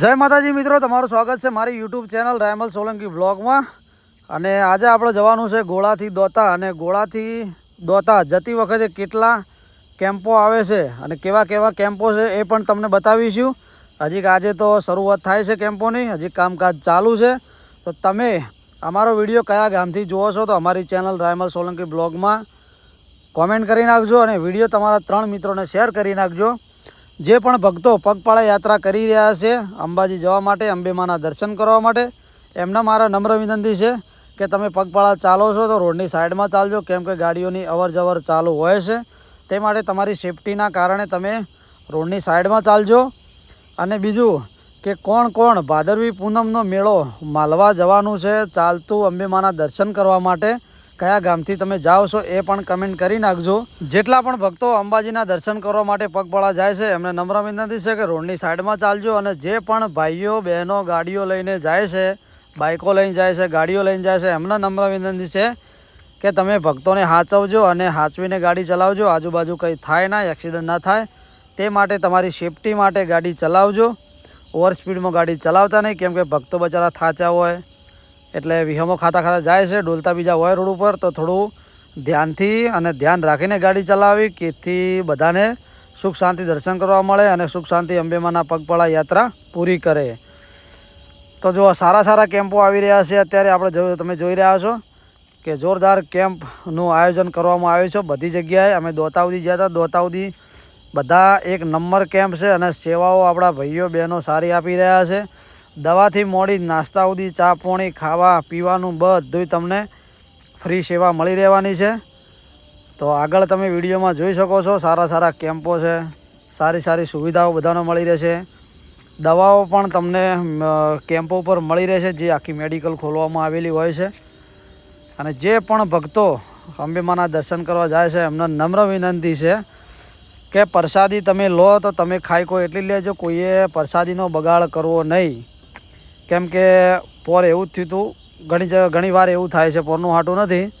જય માતાજી મિત્રો, તમારું સ્વાગત છે મારી યુટ્યુબ ચેનલ રાયમલ સોલંકી બ્લોગમાં. અને આજે આપણે જવાનું છે ગોળાથી દોતા. અને ગોળાથી દોતા જતી વખતે કેટલા કેમ્પો આવે છે અને કેવા કેવા કેમ્પો છે એ પણ તમને બતાવીશું. હજી આજે તો શરૂઆત થાય છે કેમ્પોની, હજી કામકાજ ચાલુ છે. તો તમે અમારો વિડીયો કયા ગામથી જુઓ છો તો અમારી ચેનલ રાયમલ સોલંકી બ્લોગમાં કોમેન્ટ કરી નાખજો અને વિડીયો તમારા 3 મિત્રોને શેર કરી નાખજો. જે પણ ભક્તો પગપાળા યાત્રા કરી રહ્યા છે અંબાજી જવા માટે, અંબેમાના દર્શન કરવા માટે, એમને મારા નમ્ર વિનંતી છે કે તમે પગપાળા ચાલો છો તો રોડની સાઈડમાં ચાલજો, કેમ કે ગાડીઓની અવર જવર ચાલુ હોય છે. તે માટે તમારી સેફટીના કારણે તમે રોડની સાઈડમાં ચાલજો. અને બીજું કે કોણ કોણ ભાદરવી પૂનમનો મેળો માલવા જવાનું છે ચાલતું અંબેમાના દર્શન કરવા માટે, કયા ગામથી તમે જાઓ છો એ પણ કમેન્ટ કરી નાખજો. જેટલા પણ ભક્તો અંબાજીના દર્શન કરવા માટે પગપાળા જાય છે એમને નમ્ર વિનંતી છે કે રોડની સાઈડમાં ચાલજો. અને જે પણ ભાઈઓ બહેનો ગાડીઓ લઈને જાય છે, બાઇકો લઈને જાય છે, ગાડીઓ લઈને જાય છે, એમને નમ્ર વિનંતી છે કે તમે ભક્તોને સાચવજો અને સાચવીને ગાડી ચલાવજો. આજુબાજુ કંઈ થાય ના, એક્સિડન્ટ ના થાય તે માટે તમારી સેફટી માટે ગાડી ચલાવજો. ઓવર સ્પીડમાં ગાડી ચલાવતા નહીં, કેમ કે ભક્તો બચારા થાચા હોય એટલે વિહમો ખાતા ખાતા જાય છે, ડોલતા બીજા હોય રોડ ઉપર. તો થોડું ધ્યાનથી અને ધ્યાન રાખીને ગાડી ચલાવવી, જેથી બધાને સુખ શાંતિ દર્શન કરવા મળે અને સુખ શાંતિ અંબેમાના પગપાળા યાત્રા પૂરી કરે. તો જો સારા સારા કેમ્પો આવી રહ્યા છે અત્યારે. આપણે તમે જોઈ રહ્યા છો કે જોરદાર કેમ્પનું આયોજન કરવામાં આવ્યું છે બધી જગ્યાએ. અમે દોતાઉદી ગયા હતા, દોતાઉદી બધા 1 નંબર કેમ્પ છે અને સેવાઓ આપણા ભાઈઓ બહેનો સારી આપી રહ્યા છે. દવાથી મોડી નાસ્તા સુધી, ચા પાણી, ખાવા પીવાનું બધું તમને ફ્રી સેવા મળી રહેવાની છે. તો આગળ તમે વિડીયોમાં જોઈ શકો છો, સારા સારા કેમ્પો છે, સારી સારી સુવિધાઓ બધાને મળી રહેશે. દવાઓ પણ તમને કેમ્પો પર મળી રહેશે, જે આખી મેડિકલ ખોલવામાં આવેલી હોય છે. અને જે પણ ભક્તો અંબેમાના દર્શન કરવા જાય છે એમને નમ્ર વિનંતી છે કે પ્રસાદી તમે લો તો તમે ખાઈ કોઈ એટલી લેજો, કોઈએ પ્રસાદીનો બગાડ કરવો નહીં. કેમ કે પોર એવું જ થયું હતું, ઘણી વાર એવું થાય છે, પોરનું હાટું નથી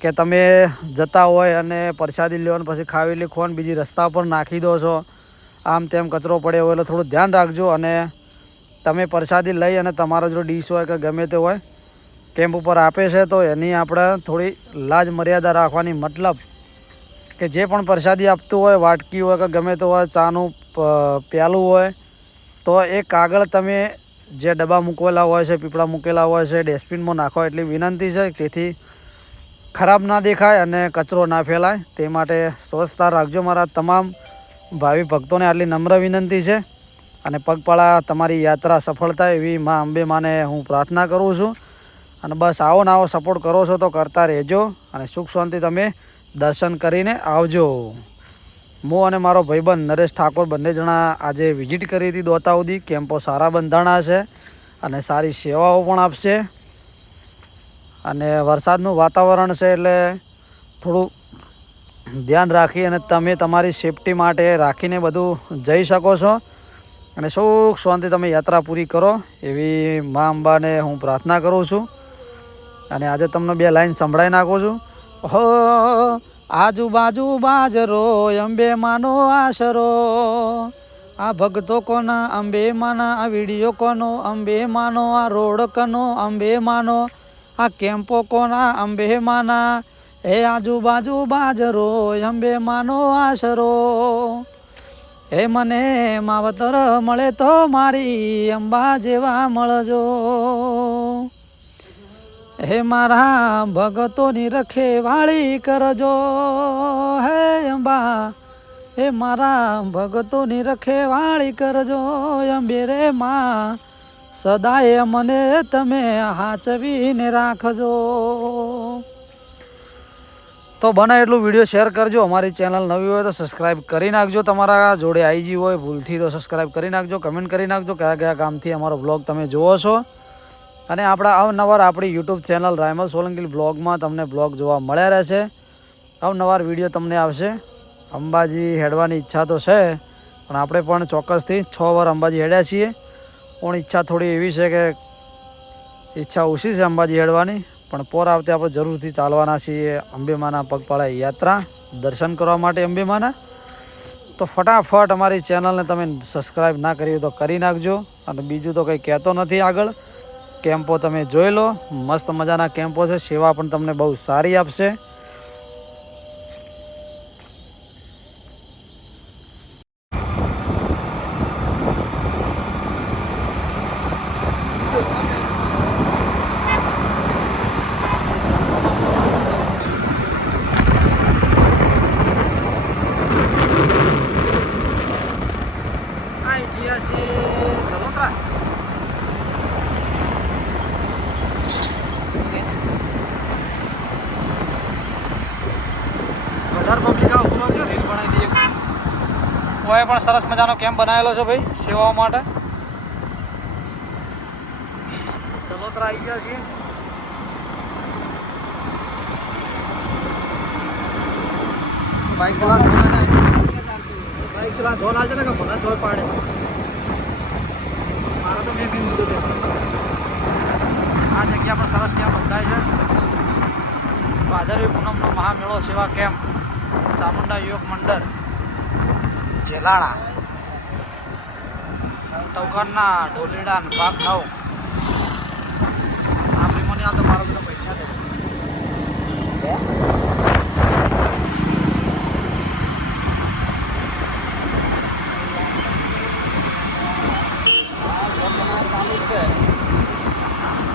કે તમે જતા હોય અને પ્રસાદી લેવાનું પછી ખાવી લીખો ને બીજી રસ્તા પર નાખી દો છો, આમ તેમ કચરો પડ્યો હોય. એટલે થોડું ધ્યાન રાખજો. અને તમે પ્રસાદી લઈ અને તમારો જો ડીશ હોય કે ગમે તે હોય કેમ્પ ઉપર આપે છે તો એની આપણે થોડી લાજ મર્યાદા રાખવાની. મતલબ કે જે પણ પ્રસાદી આપતું હોય, વાટકી હોય કે ગમે તે હોય, ચાનું પ્યાલું હોય, તો એ કાગળ તમે જે ડબ્બા મૂકેલા હોય છે, પીપળા મૂકેલા હોય છે, ડસ્ટબિનમાં નાખો એટલી વિનંતી છે, તેથી ખરાબ ના દેખાય અને કચરો ના ફેલાય. તે માટે સ્વચ્છતા રાખજો. મારા તમામ ભાવિ ભક્તોને આટલી નમ્ર વિનંતી છે. અને પગપાળા તમારી યાત્રા સફળ થાય એવી મા અંબે માને હું પ્રાર્થના કરું છું. અને બસ આવો ને આવો સપોર્ટ કરો છો તો કરતા રહેજો અને સુખ શાંતિ તમે દર્શન કરીને આવજો. હું અને મારો ભાઈબંધ નરેશ ઠાકોર બંને જણા આજે વિઝિટ કરી હતી દોતાઉદી. કેમ્પો સારા બંધાણા છે અને સારી સેવાઓ પણ આપશે. અને વરસાદનું વાતાવરણ છે એટલે થોડું ધ્યાન રાખી અને તમે તમારી સેફટી માટે રાખીને બધું જઈ શકો છો. અને સુખ શાંતિ તમે યાત્રા પૂરી કરો એવી મા અંબાને હું પ્રાર્થના કરું છું. અને આજે તમને 2 લાઈન સંભળાવી નાખું છું. હો આજુબાજુ બાજરો, અંબે માનો આશરો, આ ભક્તો કોના અંબે માના, આ વિડીયો કોનો અંબે માનો, આ રોડ કોનો અંબે માનો, આ કેમ્પો કોના અંબે માના. એ આજુબાજુ બાજરો, અંબે માનો આશરો, એ મને માવતર મળે તો મારી અંબા જેવા મળજો. હે મારા ભગતોની રખેવાળી કરજો, હે અંબા, હે મારા ભગતોની રખેવાળી કરજો. અંબે રે માં સદાય મને તમે હાચવીને રાખજો. તો બને એટલું વિડીયો શેર કરજો. અમારી ચેનલ નવી હોય તો સબસ્ક્રાઈબ કરી નાખજો. તમારા જોડે આવી ગઈ હોય ભૂલથી તો સબસ્ક્રાઈબ કરી નાખજો. કમેન્ટ કરી નાખજો કયા કયા ગામથી અમારો બ્લોગ તમે જુઓ છો. અને આપણા અવનવાર આપણી યુટ્યુબ ચેનલ રાયમલ સોલંકી બ્લોગમાં તમને બ્લોગ જોવા મળ્યા રહેશે. અવનવાર વિડીયો તમને આવશે. અંબાજી હેડવાની ઈચ્છા તો છે, પણ આપણે પણ ચોક્કસથી 6 વાર અંબાજી હેડ્યા છીએ. પણ ઈચ્છા થોડી એવી છે કે ઈચ્છા ઓછી છે અંબાજી હેડવાની, પણ પોર આવતે આપણે જરૂરથી ચાલવાના છીએ અંબેમાના પગપાળા યાત્રા દર્શન કરવા માટે અંબેમાના. તો ફટાફટ અમારી ચેનલને તમે સબસ્ક્રાઈબ ના કરી હોય તો કરી નાખજો. અને બીજું તો કંઈ કહેતો નથી. આગળ કેમ્પો તમે જોઈ લો, મસ્ત મજાના કેમ્પો છે. સેવા પણ તમને બહુ સારી આપશે. કોઈ પણ સરસ મજાનો કેમ્પ બનાવેલો છે ભાઈ સેવાઓ માટે. ચલોતરા આવી ગયા છીએ. બાઇક ચલા ધોલ આવશે ને કે મને ચોર પાડે. મારો તો મેં કીધું આ જગ્યા પર સરસ કેમ્પ બંધાય છે. ભાદરવી પૂનમનો મહામેળો સેવા કેમ્પ ચામુંડા યુવક મંડળ જેલાણા ટવકરના ઢોલીડા ભાગ 9. આ પ્રીમોની હાલ તો મારો બધા પૈસા દે.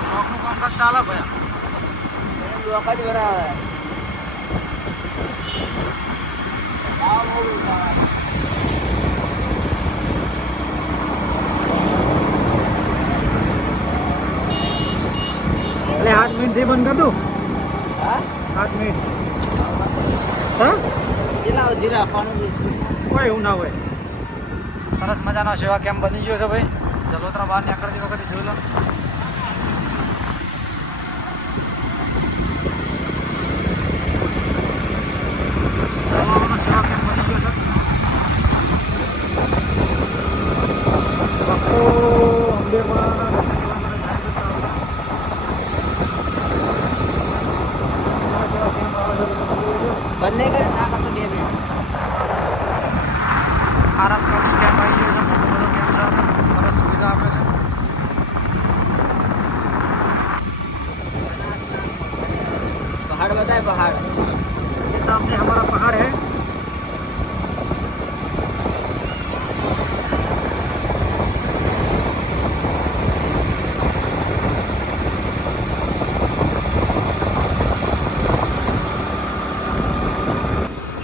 બ્લોકનું કામકાજ ચાલે ભાઈ. બ્લોક જ બરાબર. એટલે 8 મિનિટથી બંધ કર દઉં. 8 મિનિટ હા ધીરા આપવાનું કોઈ એવું ના હોય. સરસ મજાનો સેવા કેમ્પ બની ગયો છે ભાઈ. જલોત્રા બહાર નીકળતી વખતે જોઈ લો. સેવા કેમ્પ બની ગયો છે. બંને કરે ના કરતો 2 મિનિટ. આરામ કર્સ કેમ્પ આવી ગયો છે. મોટો બધો કેમ્પ છે. સરસ સુવિધા આપે છે. पहाड़ बताए पहाड़ ये सामने हमारा पहाड़ है.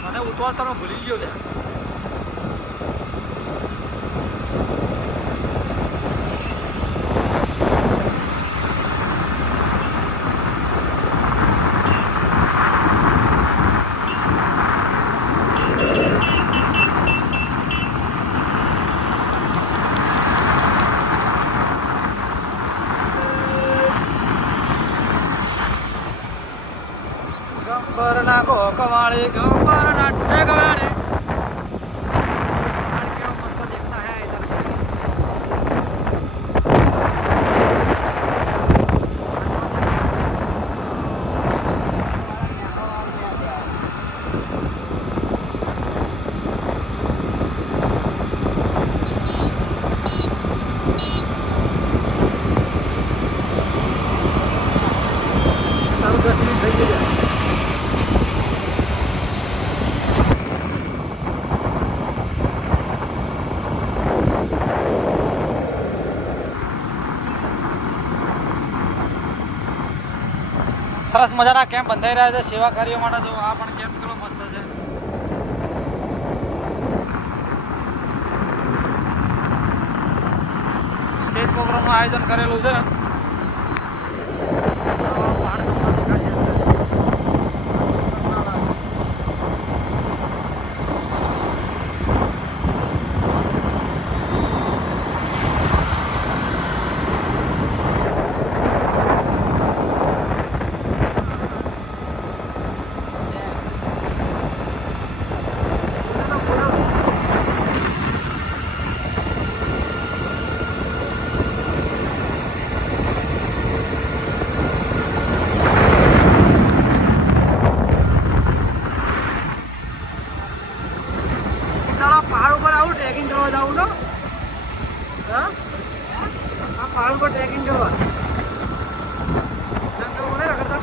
મને ઉતવા તમે ભૂલી ગયો લે. ગબ્બરના ગોકવાળી ગબ્બરના ઠેકવાળી. કેવો મસ્ત દેખતા હે ઇધર. તારું 10 મિનિટ થઈ ગયા. સરસ મજાના કેમ્પ બંધાઈ રહ્યા છે સેવા કાર્યો માટે. જો આ પણ કેમ્પ કેટલો મસ્ત છે. સ્ટેજ પ્રોગ્રામનું આયોજન કરેલું છે. આવું ટ્રેકિંગ કરવા જાવું તો હા આ પહાડ પર ટ્રેકિંગ કરવા જંગલ બોલે રખડતા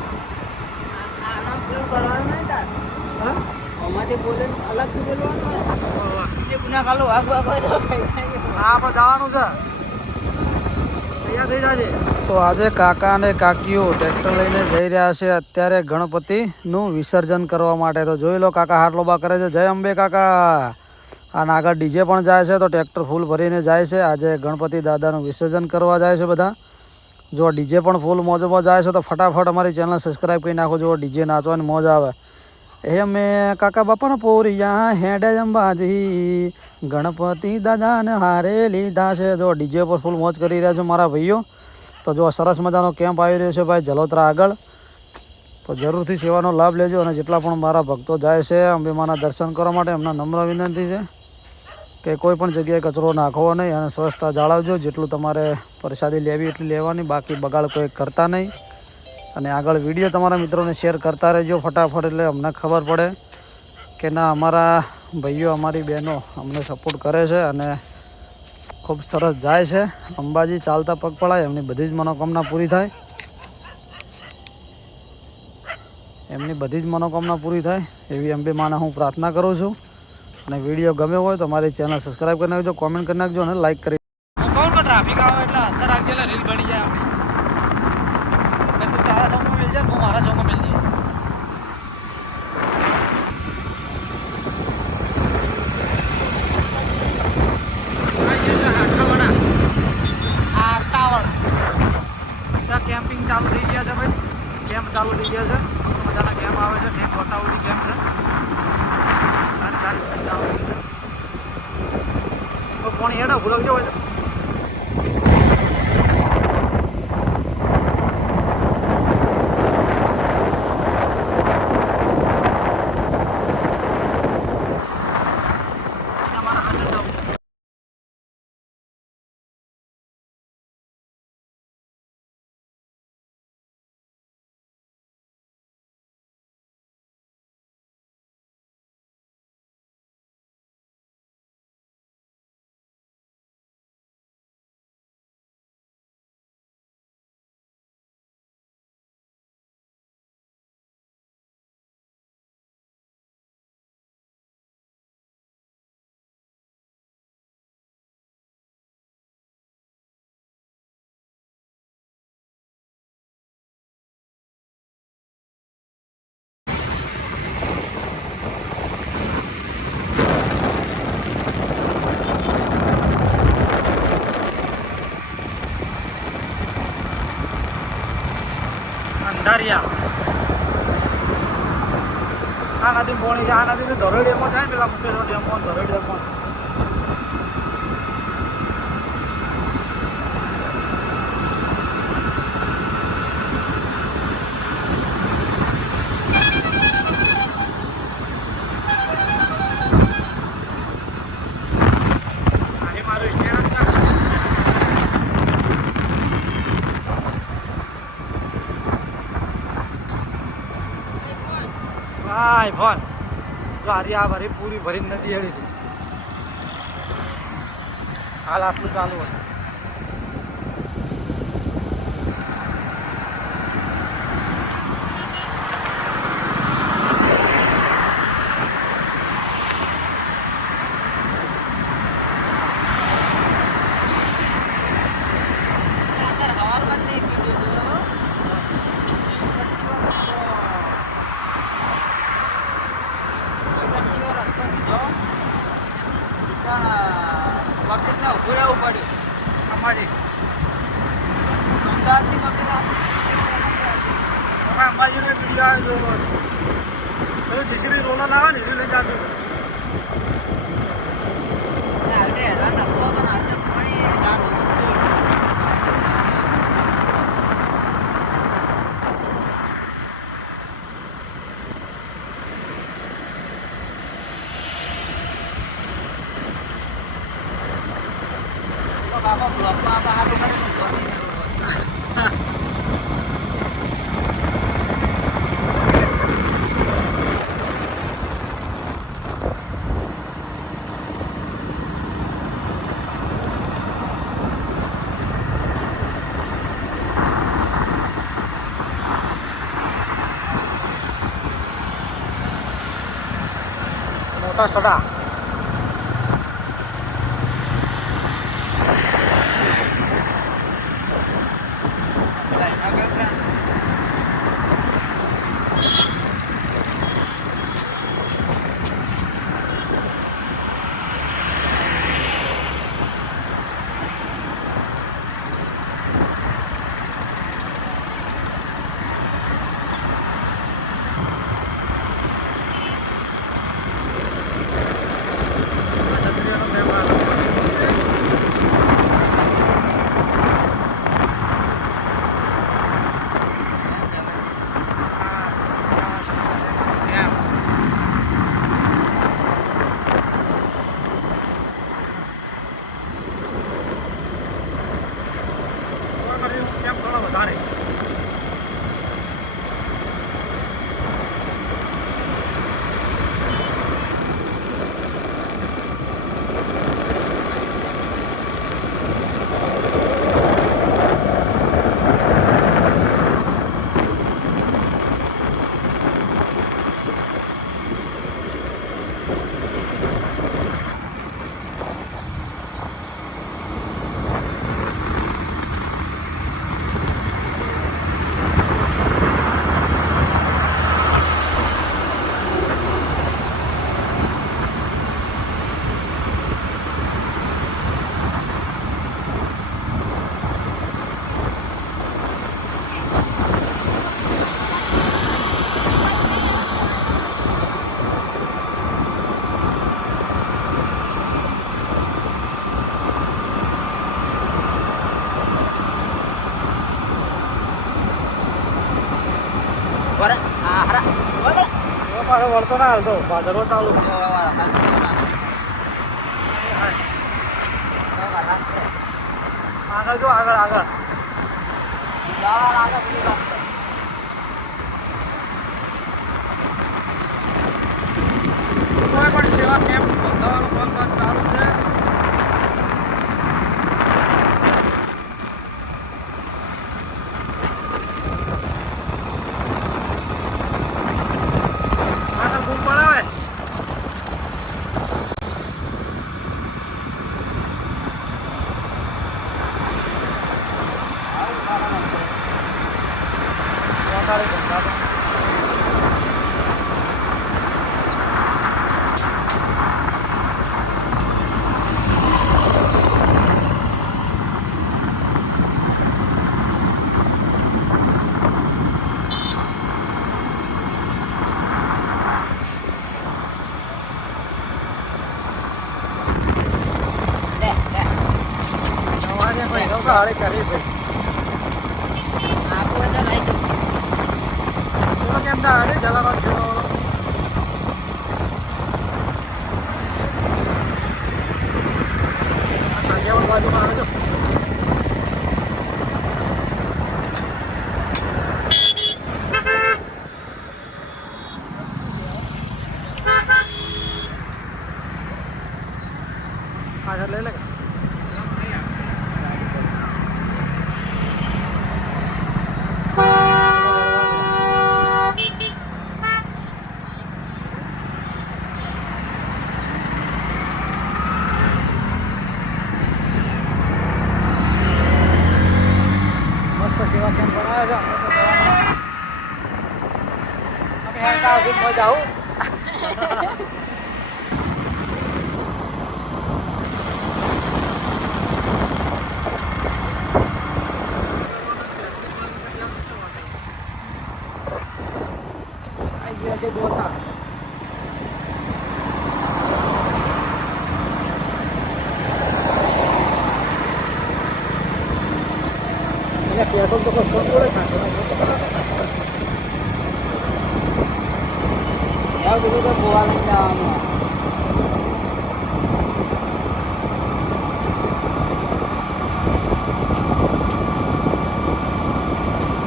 આના પેલું કરવાનું નહીં તાર હા અમારે બોલે અલગથી બોલવાનું એ ગુના કાલો વાગ વાગ હા આપણે જવાનું છે તૈયાર થઈ જાજે તો આજે કાકા અને કાકીઓ ટ્રેક્ટર લઈને જઈ રહ્યા છે અત્યારે ગણપતિનું વિસર્જન કરવા માટે તો જોઈ લો કાકા હાથ લોબા કરે છે જય અંબે કાકા અને આગળ ડીજે પણ જાય છે તો ટ્રેક્ટર ફૂલ ભરીને જાય છે આજે ગણપતિ દાદાનું વિસર્જન કરવા જાય છે બધા જો ડીજે પણ ફૂલ મોજમાં જાય છે તો ફટાફટ અમારી ચેનલ સબસ્ક્રાઈબ કરી નાખો જો ડીજે નાચવાની મોજ આવે એ મેં કાકા બાપાના પોરિયા હેડે અંબાજી ગણપતિ દાદાને હારે લીધા છે જો ડીજે પર ફૂલ મોજ કરી રહ્યા છે મારા ભાઈઓ તો જો સરસ મજાનો કેમ્પ આવી રહ્યો છે ભાઈ જલોત્રા આગળ તો જરૂરથી સેવાનો લાભ લેજો અને જેટલા પણ મારા ભક્તો જાય છે અંબેમાના દર્શન કરવા માટે એમના નમ્ર વિનંતી છે કે કોઈ પણ જગ્યાએ કચરો નાખવો નહીં અને સ્વચ્છતા જાળવજો જેટલું તમારે પ્રસાદી લેવી એટલી લેવાની બાકી બગાડ કોઈ કરતા નહીં અને આગળ વિડીયો તમારા મિત્રોને શેર કરતા રહેજો ફટાફટ એટલે અમને ખબર પડે કે ના અમારા ભાઈઓ અમારી બહેનો અમને સપોર્ટ કરે છે અને ખૂબ સરસ જાય છે અંબાજી ચાલતા પગપળાય એમની બધી જ મનોકામના પૂરી થાય પૂરી થાય એવી અંબે માને હું પ્રાર્થના કરું છું અને વિડીયો ગમ્યો હોય તો મારી ચેનલ સબસ્ક્રાઈબ કરી નાખજો કોમેન્ટ કરી નાખજો અને લાઈક કરી કહું કે ટ્રાફિક આવે એટલે હસતા રાખજે એટલે રીલ બની જાય આપણી તું તારા સોંગમાં મિલ જાય હું મારા સોંગમાં મિલ જાય ત્યાં કેમ્પિંગ ચાલુ થઈ ગયા છે ભાઈ કેમ્પ ચાલુ થઈ ગયા છે મસ્ત મજાના કેમ્પ આવે છે ઠેક વટાવડી કેમ્પ છે સારી સુવિધા આવે છે કોણ હેડા ભૂલવજો હોય અંધારિયા આ નદી પોણી છે આ નદી ધરોઈ ડેમમાં જાય ને પેલા મુકેશનો ડેમમાં ધરોઈ ડેમમાં ભાઈ ફોન જો હરિયા ભરી પૂરી ભરીને નદી હેડી હતી હાલ આટલું ચાલુ હોય અંબાજીનો વિડીયો જેસીબી રોલર લાવે ને એવી લઈ જતો છોટા છોટા વળતો ના હાલતો ભાદરવો ચાલુ આગળ જો આગળ આગળ કોઈ પણ સેવા કેમ્પ બંધાવાનું કામકાજ ચાલુ છે. હાડે કરી છે કેમ હાડે જલારામ છે બાજુમાં આવે છે. પાછળ લઈ લે સેવા કેમ્પ બનાવ્યો છે. અમે મજા આવું દોતા પેટ્રોલ તો કોઈ થોડે ખાતો બધું તો ગોવા લઈને જવાનું